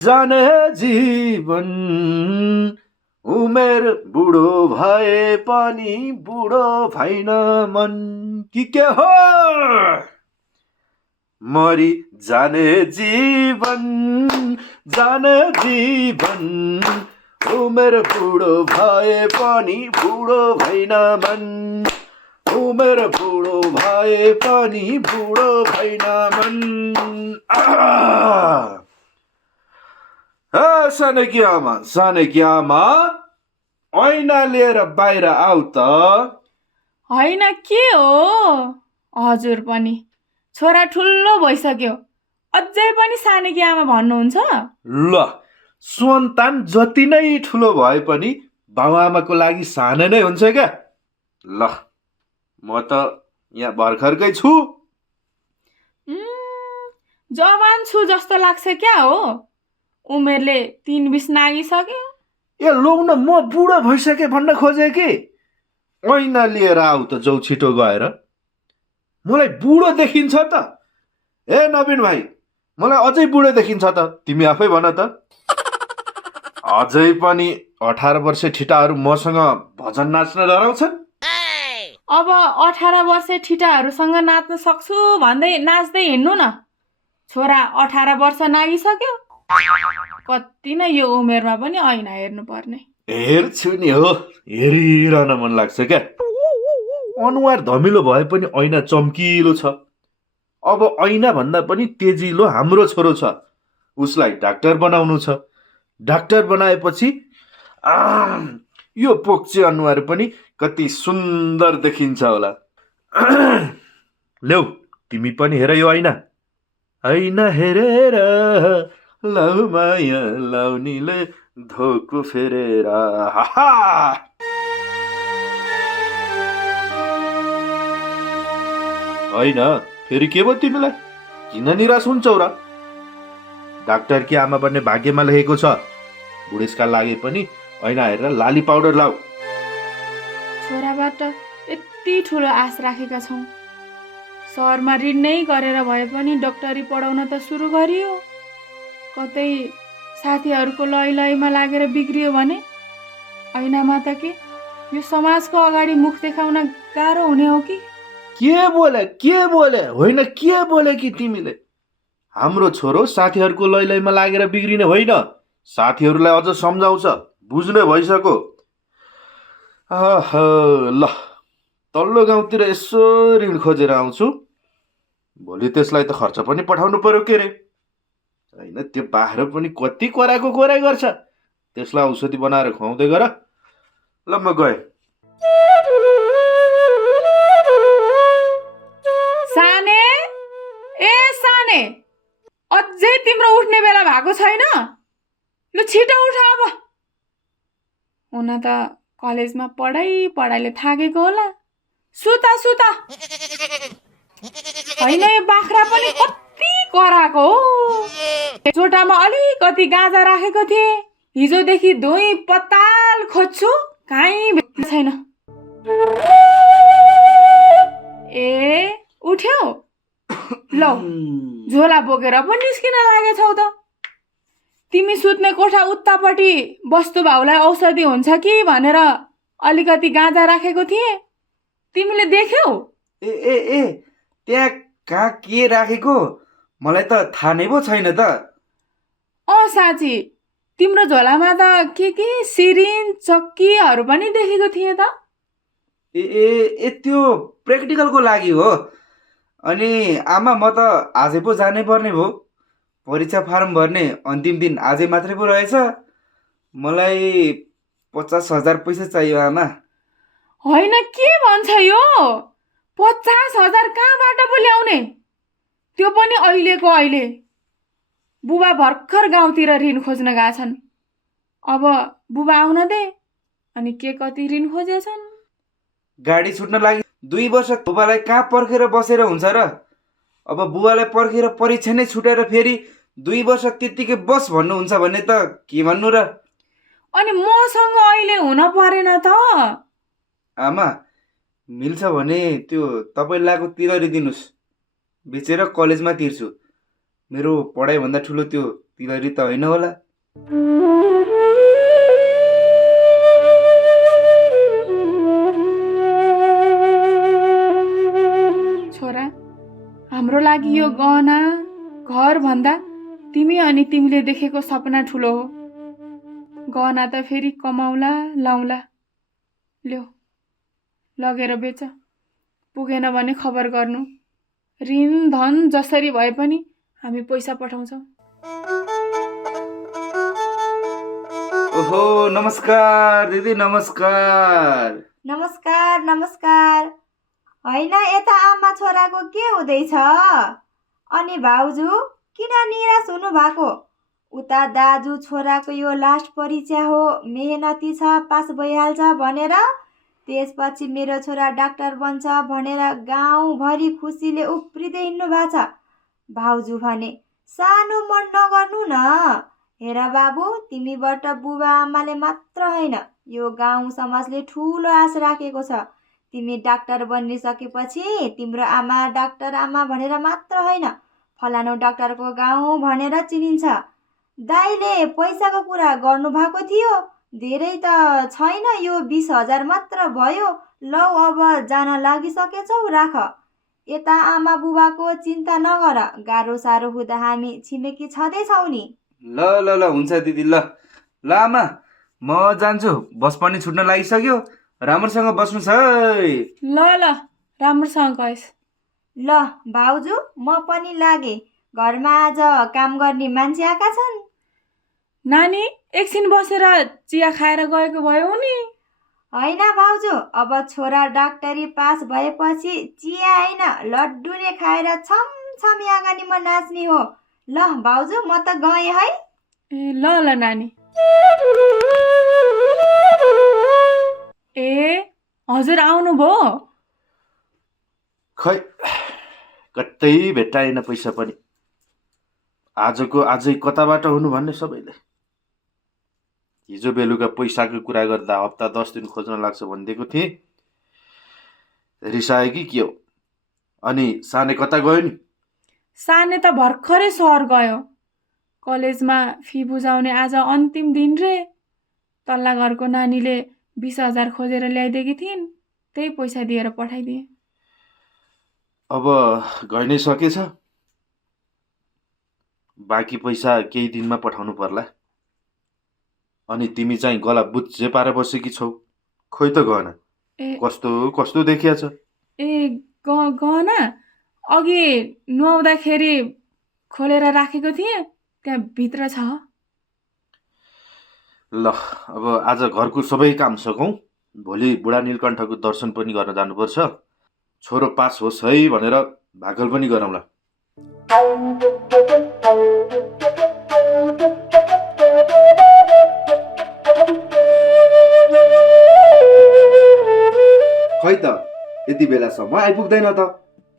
जाने जीवन उमेर बुढो भए पनि बुढो भइन मन कि के हो मरी जाने जीवन उमेर बुढो भए पनि बुढो भइन मन उमेर बुढो भए पनि बुढो भइन मन सानकी आमा ऐना लिएर बाहिर आऊ त होइन के हो हजुर पनि छोरा ठुलो भइसक्यो अझै पनि सानकी आमा भन्नुहुन्छ ल सन्तान जति नै ठुलो भए पनि बाबुआमाको लागि सानो नै हुन्छ क्या ल म त यहाँ भर्खरकै छु जवान छु जस्तो लाग्छ क्या हो उमेरले 3-20 नागिसक्यो ए लौ न म बुढो भइसकेँ भन्न खोजेँ कि ऐना लिएर आऊ त जाऊ छिटो गएर मलाई बुढो देखिन्छ त ए नवीन भाइ मलाई अझै बुढो देखिन्छ त तिमी आफै भन त अझै पनि 18 वर्ष ठिटाहरू मसँग भजन नाच्न डराउँछन् अब 18 वर्ष ठिटाहरूसँग नाच्न सक्छु भन्दै नाच्दै हिँड्नु न छोरा 18 वर्ष नागिसक्यो कति नै यो उमेरमा पनि ऐना हेर्नु पर्ने हेर्छु नि हो हेरिरहन मन लाग्छ क्या अनुहार धमिलो भए पनि ऐना चम्किलो छ अब ऐना भन्दा पनि तेजिलो हाम्रो छोरो छ उसलाई डाक्टर बनाउनु छ डाक्टर बनाएपछि यो पोक्चे अनुहार पनि कति सुन्दर देखिन्छ होला ल्याउ तिमी पनि हेर यो ऐना हेरेर लौ माया लाउनीले धोको फेरेर होइन फेरि के भयो तिमीलाई किन निराश हुन्छौ र डाक्टरकी आमा बन्ने भाग्यमा लेखेको छ बुढेसकाल लागे पनि ऐना हेरेर लाली पाउडर लाऊ छोराबाट यति ठुलो आश राखेका छौँ सहरमा ऋण नै गरेर भए पनि डक्टरी पढाउन त सुरु गरियो कतै साथीहरूको लैमा लागेर बिग्रियो भने ऐनामा त के यो समाजको अगाडि मुख देखाउन गाह्रो हुने हो कि के बोले होइन के बोले कि तिमीले हाम्रो छोरो साथीहरूको लैमा लागेर बिग्रिने होइन साथीहरूलाई अझ सम्झाउँछ बुझ्ने भइसक्यो ल तल्लो गाउँतिर यसो ऋण खोजेर आउँछु भोलि त्यसलाई त खर्च पनि पठाउनु पर्यो के रे होइन त्यो बाह्र पनि कति कोराको कोराइ गर्छ त्यसलाई औषधि बनाएर खुवाउँदै गर ल म गएँ साने अझै तिम्रो उठ्ने बेला भएको छैन लु छिटो उठ अब हुन त कलेजमा पढाइले थाकेको होला सुता होइन यो बाख्रा पनि कति कराएको हो चोटामा अलिकति गाजा राखेको थिएँ हिजोदेखि धोइ पताल खोज्छु कहीँ भेट्नु छैन ए उठ्यौ लौ झोला बोकेर पो निस्किन लागेछौ त तिमी सुत्ने कोठा उतापट्टि बस्तु भाउलाई औषधि हुन्छ कि भनेर अलिकति गाँजा राखेको थिएँ तिमीले देख्यौ ए त्यहाँ कहाँ के राखेको मलाई त थाहा नै पो छैन त साँची तिम्रो झोलामा त के सिरिन चक्कीहरू पनि देखेको थिएँ त ए त्यो प्र्याक्टिकलको लागि हो अनि आमा म त आजै पो जानै पर्ने भयो परीक्षा फारम भर्ने अन्तिम दिन आजै मात्रै पो रहेछ मलाई 50,000 पैसा चाहियो आमा होइन के भन्छ यो 50,000 कहाँबाट पो ल्याउने त्यो पनि अहिले बुबा भर्खर गाउँतिर ऋण खोज्न गएका छन् अब बुबा आउन दे अनि के कति ऋण खोजेछन् गाडी छुट्न लागि 2 वर्ष बुबालाई कहाँ पर्खेर बसेर हुन्छ र अब बुबालाई पर्खेर परीक्षा नै छुटेर फेरि 2 वर्ष त्यतिकै बस भन्नुहुन्छ भने त के भन्नु र अनि मसँग अहिले हुन परेन त आमा मिल्छ भने त्यो तपाईँ लाको तिलहरी दिनुस् बेचेर कलेजमा तिर्छु मेरो पढाइ भन्दा ठुलो त्यो तिलरी त होइन होला। छोरा, हाम्रो लागि यो गहना घर भन्दा तिमी अनि तिमीले देखेको सपना ठुलो हो। गहना त फेरि कमाउला लाउला। ल्यो लगेर बेच, पुगेन भने खबर गर्नु। ऋण धन जसरी भए पनि हामी पैसा पठाउँछौँ। ओहो, नमस्कार दिदी, नमस्कार। नमस्कार नमस्कार। होइन, यता आमा छोराको के हुँदैछ? अनि भाउजू किन निराश हुनु भएको? उता दाजु छोराको यो लास्ट परीक्षा हो, मेहनती छ, पास भइहाल्छ भनेर, त्यसपछि मेरो छोरा डाक्टर बन्छ भनेर गाउँभरि खुसीले उफ्रिँदै हिँड्नु भएको छ। भाउजू भने सानो मन नगर्नु न। हेर बाबु, तिमीबाट बुबा आमाले मात्र होइन, यो गाउँ समाजले ठुलो आश राखेको छ। तिमी डाक्टर बनिसकेपछि तिम्रो आमा डाक्टर आमा भनेर मात्र होइन, फलानु डाक्टरको गाउँ भनेर चिनिन्छ। दाइले पैसाको कुरा गर्नुभएको थियो, धेरै त छैन, यो 20,000 मात्र भयो। लौ अब जान लागिसकेछौ, राख। यता आमा बुबाको चिन्ता नगर, गाह्रो साह्रो हुँदा हामी छिमेकी छँदैछौ नि। ल ल ल हुन्छ दिदी, ल ल आमा म जान्छु, बस पनि छुट्न लागिसक्यो, राम्रोसँग बस्नुहोस् है। ल ल, राम्रोसँग गएस्। ल भाउजू, म पनि लागे, घरमा आज काम गर्ने मान्छे आएका छन्। नानी, एकछिन बसेर चिया खाएर गएको भयो नि। होइन भाउजू, अब छोरा डाक्टरी पास भएपछि चिया होइन, लड्डु नै खाएर छमछमी आँगनीमा नाच्ने हो। ल भाउजू, म त गएँ है। ए ल ल नानी। ए हजुर आउनुभयो? खै कतै भेट्टाएन पैसा पनि। आजको आजै कताबाट हुनु भन्ने सबैले। हिजो बेलुका पैसाको कुरा गर्दा हप्ता 10 दिन खोज्न लाग्छ भनिदिएको थिएँ। रिसायो कि के हो? अनि साने कता गयो नि? साने त भर्खरै सहर गयो। कलेजमा फी बुझाउने आज अन्तिम दिन रे। तल्ला घरको नानीले 20,000 खोजेर ल्याइदिएकी थिइन्, त्यही पैसा दिएर पठाइदिएँ। अब गइ नै सकेछ, बाँकी पैसा केही दिनमा पठाउनु पर्ला। अनि तिमी चाहिँ गला बुच्चे पारेर बसेकी छौ। खोइ त गहना ए कस्तो कस्तो देखिया छ। ए गहना अघि नुहाउँदाखेरि खोलेर राखेको थिएँ, त्यहाँ भित्र छ। ल अब आज घरको सबै काम सकौँ, भोलि बुढा नीलकण्ठको दर्शन पनि गर्न जानुपर्छ। छोरो पास होस् है भनेर भाकल पनि गरौँला। खै त यति बेलासम्म आइपुग्दैन त।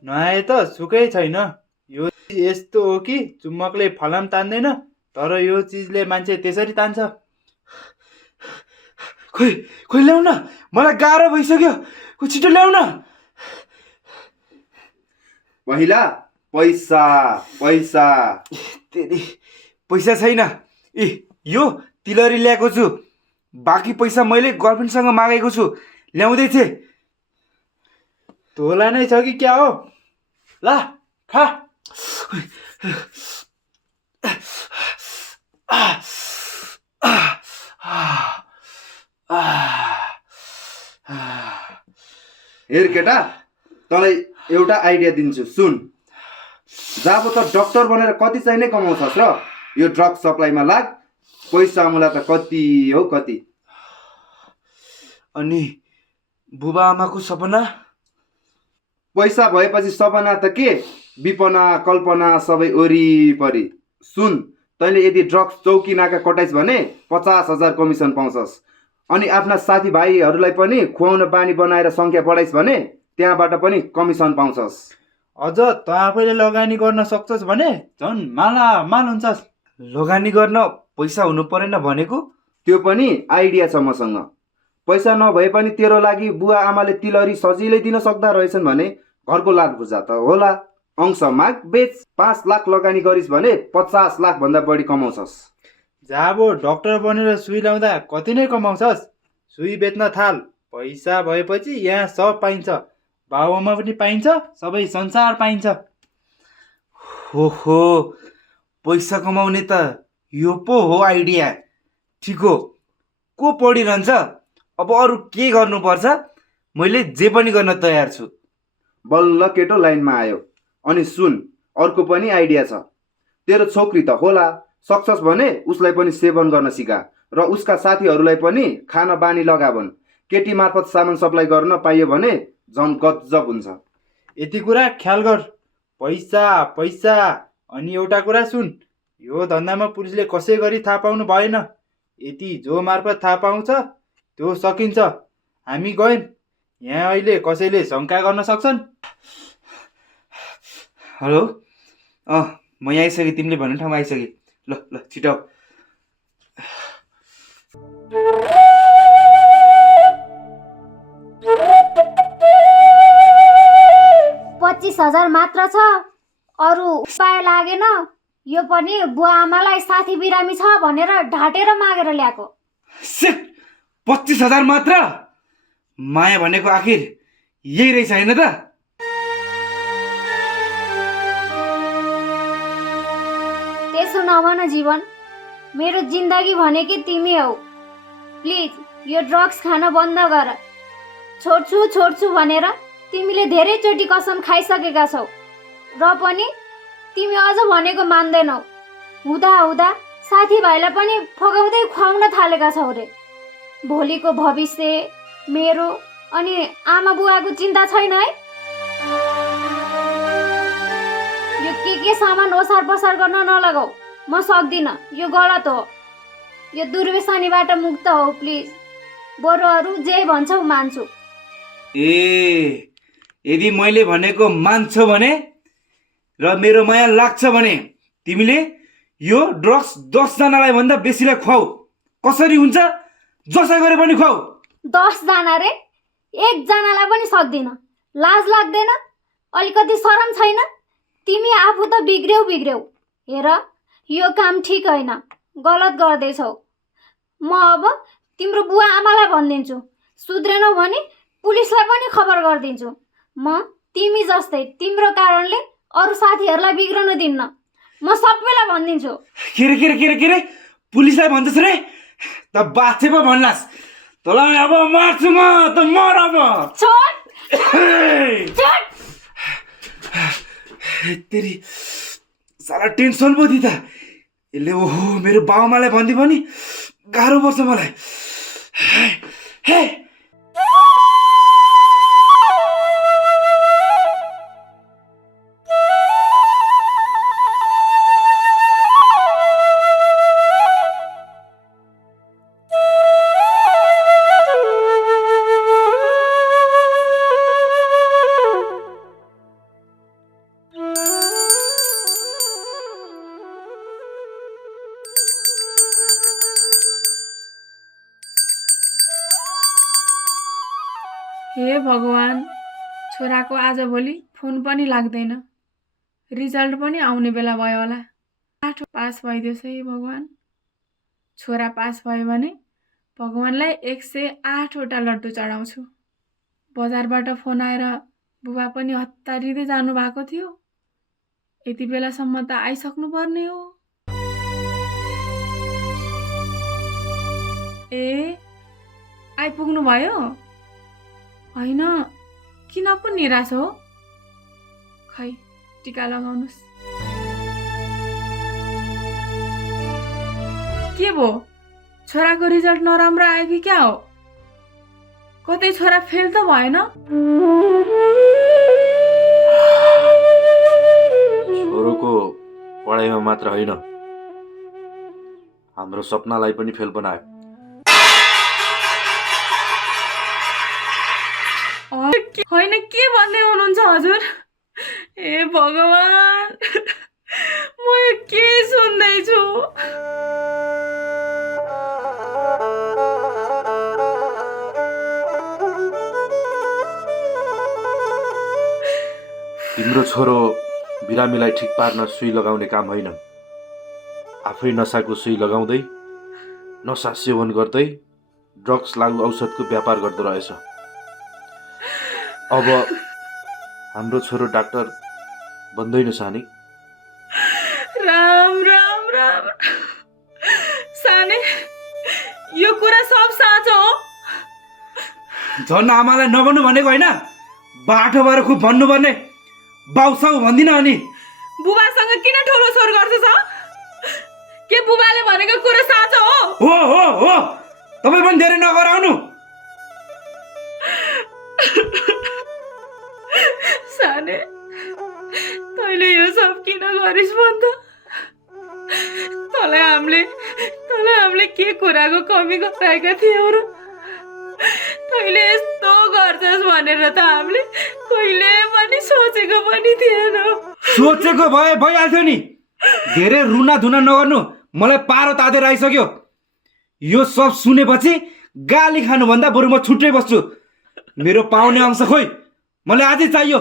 नआए त सुकै छैन। यो चिज यस्तो हो कि चुम्बकले फलाम तान्दैन, तर यो चिजले मान्छे त्यसरी तान्छ। खोइ खोइ ल्याउ न, मलाई गाह्रो भइसक्यो, खोइ छिटो ल्याउ न। पहिला पैसा पैसा। तेरि पैसा छैन। ए यो तिलरी ल्याएको छु, बाँकी पैसा मैले गर्लफ्रेन्डसँग मागेको छु, ल्याउँदै थिएँ। तोला नै छ कि क्या हो? ला खा। हेर केटा, तँलाई एउटा आइडिया दिन्छु, सुन। जब त डक्टर बनेर कति चाहिँ नै कमाउँछस् र, यो ड्रग सप्लाईमा लाग, पैसा मुला त कति हो कति। अनि बुबा आमाको सपना? पैसा भएपछि सपना त के, विपना कल्पना सबै वरिपरि। सुन, तैँले यदि ड्रग्स चौकी नाका कटाइस् भने 50,000 कमिसन पाउँछस्। अनि आफ्ना साथीभाइहरूलाई पनि खुवाउन बानी बनाएर सङ्ख्या बढाइस् भने त्यहाँबाट पनि कमिसन पाउँछस्। अझ त आफैले लगानी गर्न सक्छस् भने झन् मालामाल हुन्छस्। लगानी गर्न पैसा हुनु परेन भनेको? त्यो पनि आइडिया छ मसँग। पैसा नभए पनि तेरो लागि बुवा आमाले तिलहरी सजिलै दिन सक्दा रहेछन् भने घरको लात बुझा त होला। अंश माग बेच 5 लाख लगानी गरिस् भने 50 लाख भन्दा बढी कमाउँछस्। जाबो डक्टर बनेर सुई लाउँदा कति नै कमाउँछस्? सुई बेच्न थाल, पैसा भएपछि यहाँ सब पाइन्छ, बाबुआमा पनि पाइन्छ, सबै संसार पाइन्छ। हो पैसा कमाउने त यो पो हो आइडिया। ठिक हो, को पढिरहन्छ, अब अरू के गर्नुपर्छ? मैले जे पनि गर्न तयार छु। बल्ल केटो लाइनमा आयो। अनि सुन, अर्को पनि आइडिया छ। तेरो छोकरी त होला, सक्छस् भने उसलाई पनि सेवन गर्न सिका र उसका साथीहरूलाई पनि खान बानी लगाउन्। केटी मार्फत सामान सप्लाई गर्न पाइयो भने झन् गजब हुन्छ। यति कुरा ख्याल गर, पैसा पैसा। अनि एउटा कुरा सुन, यो धन्दामा पुलिसले कसै गरी थाहा पाउनु भएन। यति जो मार्फत थाहा पाउँछ त्यो सकिन्छ। हामी गयौँ, यहाँ अहिले कसैले शङ्का गर्न सक्छन्। हेलो, म यहाँ आइसकेँ, तिमीले भन्ने ठाउँमा आइसकेँ। ल ल छिटो। 25,000 मात्र छ, अरू उपाय लागेन। यो पनि बुवा आमालाई साथी बिरामी छ भनेर ढाँटेर मागेर ल्याएको। 25,000 मात्र? माया भनेको आखिर यही रहेछ होइन त? त्यसो नभन जीवन, मेरो जिन्दगी भनेकै तिमी हौ। प्लिज यो ड्रग्स खान बन्द गर। छोड्छु छोड्छु भनेर तिमीले धेरैचोटि कसम खाइसकेका छौ र पनि तिमी अझ भनेको मान्दैनौ। हुँदा हुँदा साथीभाइलाई पनि फगाउँदै खुवाउन थालेका छौ रे। भोलिको भविष्य मेरो अनि आमा बुवाको चिन्ता छैन है? यो के सामान ओसार पसार गर्न नलगाऊ, म सक्दिनँ, यो गलत हो। यो दुर्व्यसनीबाट मुक्त हो प्लिज। बरु अरू जे भन्छौ मान्छु। यदि मैले भनेको मान्छौ भने र मेरो माया लाग्छ भने तिमीले यो ड्रग्स 10 जनालाई भन्दा बेसीलाई खुवाऊ। कसरी हुन्छ? जसै गरे पनि खुवाऊ। 10 जना रे? 1 जनालाई पनि सक्दिन। लाज लाग्दैन? अलिकति शरम छैन? तिमी आफू त बिग्र्यौ। हेर, यो काम ठिक होइन, गलत गर्दैछौ। म अब तिम्रो बुवा आमालाई भनिदिन्छु। सुध्रेनौ भने पुलिसलाई पनि खबर गरिदिन्छु। म तिमी जस्तै तिम्रो कारणले अरू साथीहरूलाई बिग्रन दिन्न। म सबैलाई भनिदिन्छु। के रे? पुलिसलाई भन्छस् रे? त बाछे पो भन्लास्। तँलाई अब मार्छु म, त मर अब। छोड। तेरी साला टेन्सन पो थी त। यसले ओहो मेरो बाउमालाई भनिदियो भने गाह्रो पर्छ मलाई। हे हे भगवान, छोराको आजभोलि फोन पनि लाग्दैन। रिजल्ट पनि आउने बेला भयो होला। 8 पास भइदियोस् है भगवान। छोरा पास भयो भने भगवानलाई 108 वटा लड्डु चढाउँछु। बजारबाट फोन आएर बुबा पनि हतारिँदै जानु भएको थियो। यति बेलासम्म त आइसक्नु पर्ने हो। ए, आइपुग्नु भयो? होइन, किन पो निराश हो? खै, टिका लगाउनुस्। के भो, छोराको रिजल्ट नराम्रो आयो कि क्या हो? कतै छोरा फेल त भएन? छोरोको पढाइमा मात्र होइन, हाम्रो सपनालाई पनि फेल बनायो। होइन, के भन्दै हुनुहुन्छ हजुर? ए भगवान, म यो के सुन्दैछु? तिम्रो छोरो बिरामीलाई ठिक पार्न सुई लगाउने काम होइन। आफै नसाको सुई लगाउँदै नसा सेवन गर्दै ड्रग्स लागु औषधको व्यापार गर्दो रहेछ। अब हाम्रो छोरो डाक्टर बन्दैन सानी। राम राम राम साने, यो कुरा सब साँचो हो? झन् आमालाई नभन्नु भनेको होइन, बाटो भएर खुब भन्नुपर्ने। बाउसाउ भन्दिन अनि। बुबासँग किन ठुलो स्वर गर्छस्? के बुबाले भनेको कुरा साँचो हो? हो हो हो, तपाईँ पनि धेरै नगराउनु। साने, तैँले यो सब किन गरिस् भन् त? तँलाई हामीले के कुराको कमी गराएका थियौँ र? तैँले यस्तो गर्छस् भनेर त हामीले कहिले पनि सोचेको पनि थिएनौ। सोचेको भए भइहाल्थ्यो नि। धेरै रुना धुना नगर्नु, मलाई पारो तातेर आइसक्यो। यो सब सुनेपछि गाली खानुभन्दा बरु म छुट्टै बस्छु। मेरो पाउने अंश खोइ, मलाई आजै चाहियो।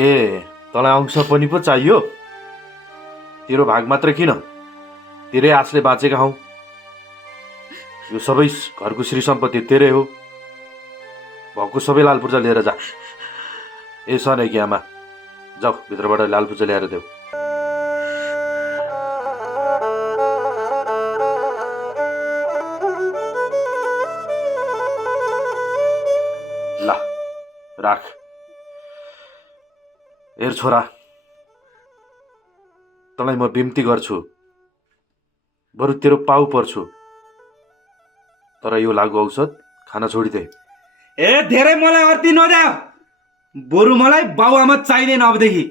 ए, तँलाई अंश पनि पो चाहियो? तेरो भाग मात्र किन, तेरै आशले बाँचेका हौ। यो सबै घरको श्री सम्पत्ति तेरै हो। भएको सबै लाल पूर्जा लिएर जा। ए सनकी आमा, जाऊ भित्रबाट लाल पूर्जा ल्याएर देऊ। ला राख। हेर छोरा, तँलाई म बिन्ती गर्छु, बरु तेरो पाउ पर्छु, तर यो लागु औषध खान छोडिदे। ए धेरै मलाई अर्थी नद्या, बरु मलाई बाउआमा चाहिँदैन अबदेखि।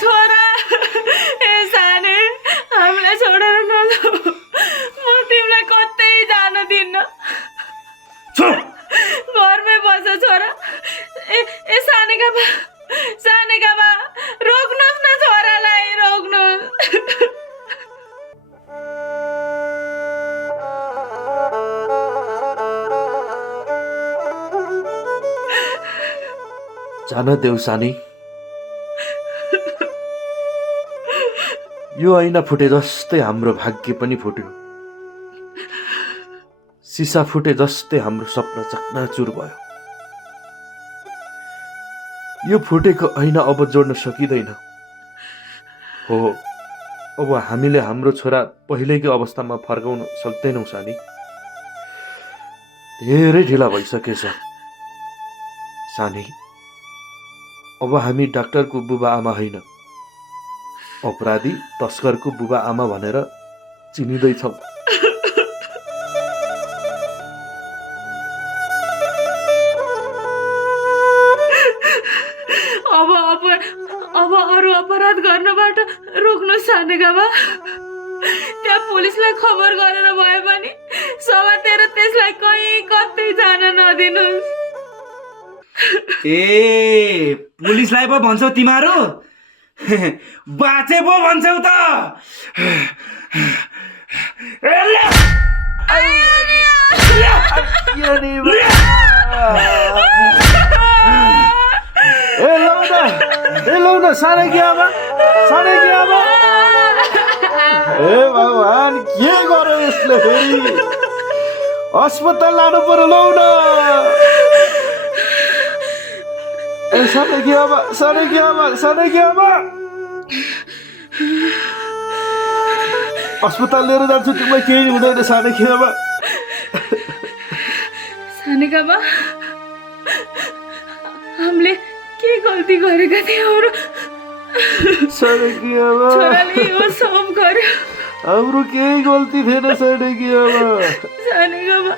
छोरा, ए साने, हामीलाई छोडेर नजाऊ। म तिमीलाई कतै जान दिन्न। घरमै बस छोरा। ए सानेका बा, रोक्नुहोस् न छोरालाई, रोक्नुहोस्। जान देऊ सानी। यो ऐना फुटे जस्तै हाम्रो भाग्य पनि फुट्यो। सिसा फुटे जस्तै हाम्रो सपना चकनाचुर भयो। यो फुटेको ऐना अब जोड्न सकिँदैन। हो, अब हामीले हाम्रो छोरा पहिलेकै अवस्थामा फर्काउन सक्दैनौँ सानी। धेरै ढिला भइसकेछ सानी। अब हामी डाक्टरको बुबा आमा होइन, अपराधी तस्करको बुबा आमा भनेर चिनिँदैछौँ। अब अरू अपराध गर्नबाट रोक्नु सानेका बा। त्यहाँ पुलिसलाई खबर गरेर भए पनि समातेर त्यसलाई कहीँ कतै जान नदिनुहोस्। ए, पुलिसलाई पो भन्छौ तिमीहरू? बाँचे पो भन्छौ त? ए लौ न सानेकी आमा, सानेकी आमा। ए भगवान, के गर्यो यसले फेरि? अस्पताल लानु पर्यो, लौ न। ए सानेकी आमा, सानेकी आमा, सानेकी आमा। अस्पताल लिएर जान्छु, तिमीलाई केही हुँदैन सानेकी आमा। सानेका बा, हामीले के गल्ती गरेका थियौँ र? सानेकी आमा, छोराले यो सब गर्यो। हाम्रो केही गल्ती थिएन सानेकी आमा। सानेका बा,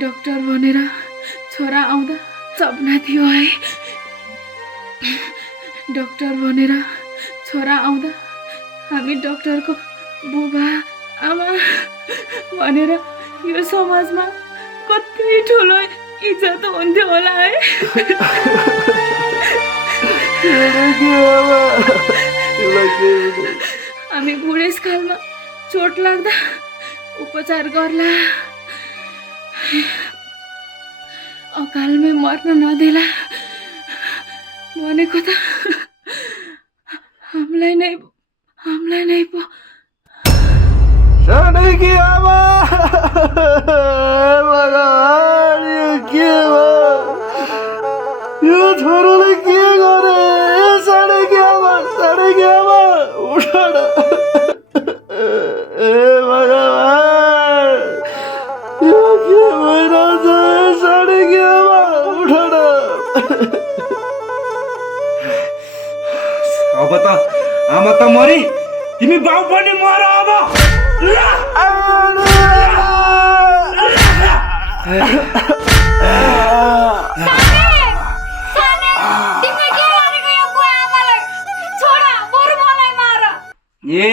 डाक्टर बनेर छोरा आउँदा सपना थियो है। डाक्टर बनेर छोरा आउँदा हामी डाक्टरको बुबा आमा भनेर यो समाजमा कति ठुलो इज्जत हुन्थ्यो होला है। हामी बुढेसकालमा चोट लाग्दा उपचार गर्ला, अकालमै मर्न नदेला भनेको त हामीलाई नै पो। सानैकी आमा भगवान, यो के हो? यो छोरोले के गरे? सानैकी आमा उठ न। ए भगवान, यो के भइरहेछ? सानैकी आमा उठ न। अब त आमा त मरी, तिमी बाउ पनि मर अब। ए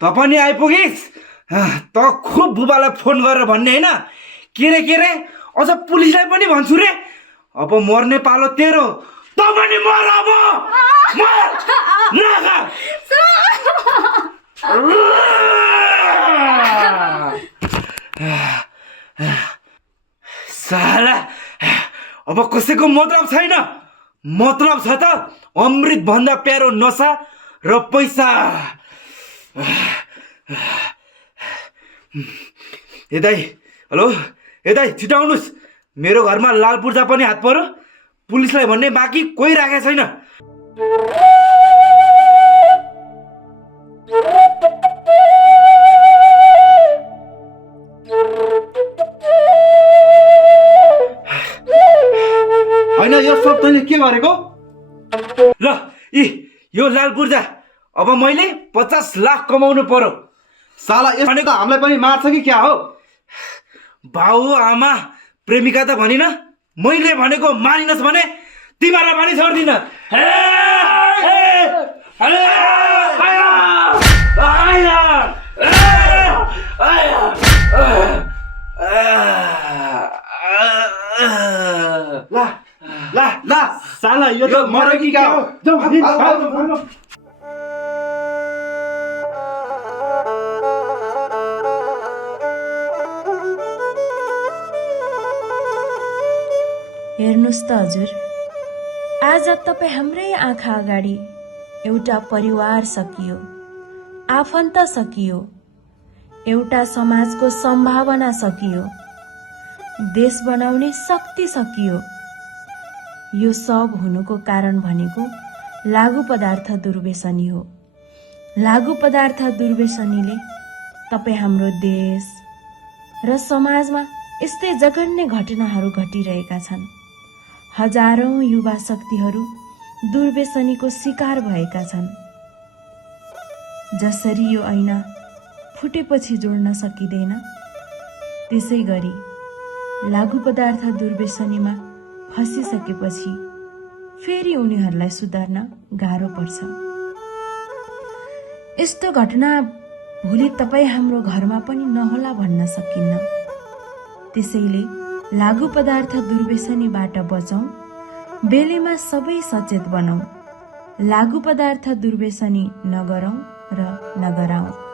त पनि आइपुगिस् त खुब बुबालाई फोन गरेर भन्ने होइन? के रे अझ पुलिसलाई पनि भन्छु रे। अब मर्ने पालो तेरो, त पनि मर अब। मर नागा। साला अब कसैको मतलब छैन। मतलब छ त अमृत भन्दा प्यारो नसा र पैसा। ए दाइ, हेलो ए दाइ, छिटो आउनुहोस्। मेरो घरमा लाल पूर्जा पनि हात पर्यो। पुलिसलाई भन्ने बाँकी कोही राखेको छैन। होइन, यो सब तैँले के गरेको? ल यो लाल पूर्जा अब मैले 50 लाख कमाउनु पर्यो। साला यसले त हामीलाई पनि मार्छ कि क्या हो? बाउ आमा प्रेमिका त भनिन, मैले भनेको मानिनस् भने तिमीलाई पनि छोड्दिन। ला साला यो त मर कि क्या हो? हेर्नुहोस् त हजुर, आज तपाईँ हाम्रै आँखा अगाडि एउटा परिवार सकियो, आफन्त सकियो, एउटा समाजको सम्भावना सकियो, देश बनाउने शक्ति सकियो। यो सब हुनुको कारण भनेको लागु पदार्थ दुर्व्यसनी हो। लागु पदार्थ दुर्व्यसनीले तपाईँ हाम्रो देश र समाजमा यस्तै जघन्य घटनाहरू घटिरहेका छन्। हजारौं युवा शक्तिहरू दुर्व्यसनीको शिकार भएका छन्। जसरी यो ऐना फुटेपछि जोड्न सकिँदैन, त्यसै गरी लागु पदार्थ दुर्व्यसनीमा फसिसकेपछि फेरि उनीहरूलाई सुधार्न गाह्रो पर्छ। यस्तो घटना भोलि तपाईँ हाम्रो घरमा पनि नहोला भन्न सकिन्न। त्यसैले लागु पदार्थ दुर्व्यसनीबाट बचौं, बेलैमा सबै सचेत बनौं, लागु पदार्थ दुर्व्यसनी नगरौं र नगराउँ।